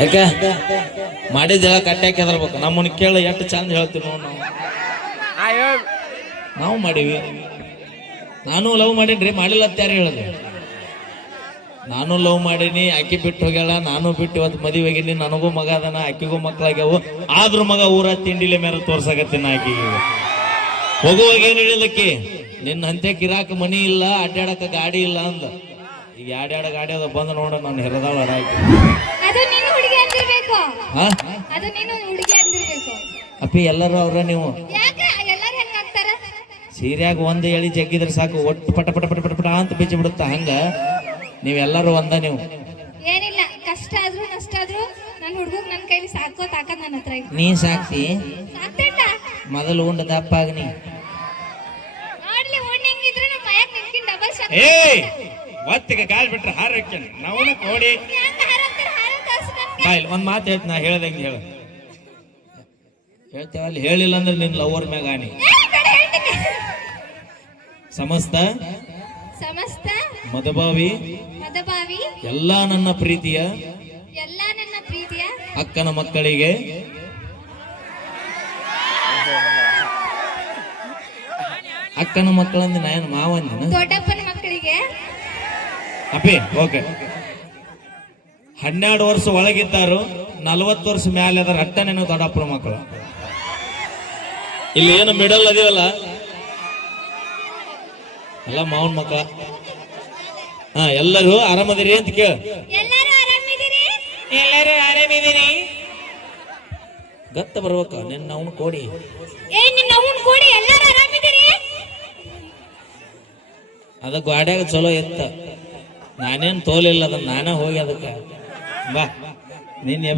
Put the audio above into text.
ಯಾಕೆ ಮಾಡಿದ ಜಗಳ ಕಟ್ಟಾಕಿ ಹೆದರ್ಬೇಕು. ನಮ್ಮನ್ನ ಕೇಳ ಎಷ್ಟು ಚಂದ ಹೇಳ್ತೀವಿ ನಾವು. ನಾವು ಮಾಡೀವಿ. ನಾನು ಲವ್ ಮಾಡೀನಿ, ಮಾಡಿಲ್ಲ ಅಂತ ಯಾರು ಹೇಳಿದೆ? ನಾನು ಲವ್ ಮಾಡೀನಿ, ಆಕಿ ಬಿಟ್ಟು ಹೋಗ್ಯಾಳ, ನಾನು ಬಿಟ್ಟು ಇವತ್ತು ಮದುವೆ ಆಗೀನಿ. ನನಗೂ ಮಗ ಅದನ, ಆಕಿಗೂ ಮಕ್ಕಳಾಗ್ಯಾವು. ಆದ್ರೂ ಮಗ ಊರ ತಿಂಡಿಲೆ ಮೇಲೆ ತೋರ್ಸಾಕತ್ತೀನಿ ಆಕಿಗೆ. ಹೋಗುವಾಗ ಏನು ಹೇಳಿದಕ್ಕೆ, ನಿನ್ನ ಹಂತೆ ಕಿರಾಕ ಮನಿ ಇಲ್ಲ, ಅಡ್ಡಾಡಕ ಗಾಡಿ ಇಲ್ಲ ಅಂದ. ಈಗ ಎರಡೆರಡು ಗಾಡಿ ಅದ, ಬಂದು ನೋಡ ನಾನು ಹೆರದಾಳ ಅಡಾಕಿ. ಅಪ್ಪಿ ಎಲ್ಲರೂ ಅವ್ರ ನೀವು ಸೀರ್ಯಾಗ ಒಂದ್ ಎಳಿ ಜಗ್ಗಿದ್ರೆ ಸಾಕು, ಒಟ್ಟು ಪಟ ಪಟ ಪಟ ಪಟ ಪಟ ಅಂತ ಬಿಚ್ಚಿ ಬಿಡುತ್ತ. ಹಂಗ ನೀವೆಲ್ಲರೂ ಒಂದ. ನೀವು ಏನಿಲ್ಲ, ಕಷ್ಟ ಆದ್ರೂ ನಷ್ಟ ಆದ್ರೂ ನನ್ನ ಹುಡುಗ ನನ್ನ ಕೈಲಿ ಸಾಕೋ ತಾಕತ್ ನನ್ನ ಹತ್ರ ಐತಿ. ನೀ ಸಾಕ್ತಿ ಮೊದಲು ಉಂಡ ದಪ್ಪ ಆಗನಿ. ಒತ್ತಿಗೆ ಗಾಳಿ ಬಿಟ್ರೆ ಹಾರಕ್ಕೆ ನಾವು ಕೋಡಿ. ಒಂದ್ ಮಾತು ಹೇಳ್ತೀನಿ, ನಾ ಹೇಳ್ದಂಗೆ ಹೇಳ್ತೇವಲ್ಲಿ. ಹೇಳಿಲ್ಲ ಅಂದ್ರೆ ನಿನ್ ಲವರ್ ಮ್ಯಾಗ ಆನಿ. ಸಮಸ್ತ ಮದಭಾವಿ ಎಲ್ಲ ನನ್ನ ಪ್ರೀತಿಯ ಅಕ್ಕನ ಮಕ್ಕಳಿಗೆ ಅಕ್ಕನ ಮಕ್ಕಳಂದ ನಾನು ಮಾವಂದಿನ ದೊಡ್ಡಪ್ಪನ ಮಕ್ಕಳಿಗೆ ಅಪ್ಪಿ. ಓಕೆ, 12 ವರ್ಷ ಒಳಗಿದ್ದಾರು, 40 ವರ್ಷ ಮ್ಯಾಲೆ ಅದಾರ. ಅಟ್ಟನೇನು ದೊಡ್ಡಪ್ಪನ ಮಕ್ಕಳು. ಇಲ್ಲಿ ಏನು ಮಿಡಲ್ ಅದೀವಲ್ಲ ಎಲ್ಲ ಮಾವನ್ ಮಕ್ಕಳ. ಎಲ್ಲರೂ ಆರಾಮದಿರಿ ಅಂತ ಕೇಳ. ಎಲ್ಲರೂ ಆರಾಮಿದ್ದೀರಿ ಗತ್ತ ಬರ್ಬೇಕ. ನಿನ್ನ ಅವನು ಕೋಡಿ ಅದ ಗಾಡ್ಯಾಗ ಚಲೋ ಇತ್ತ. ನಾನೇನ್ ತೋಲಿಲ್ಲ, ಅದನ್ನ ನಾನೇ ಹೋಗಿ ಅದಕ್ಕೆ ಬಾ ನಿನ್ನ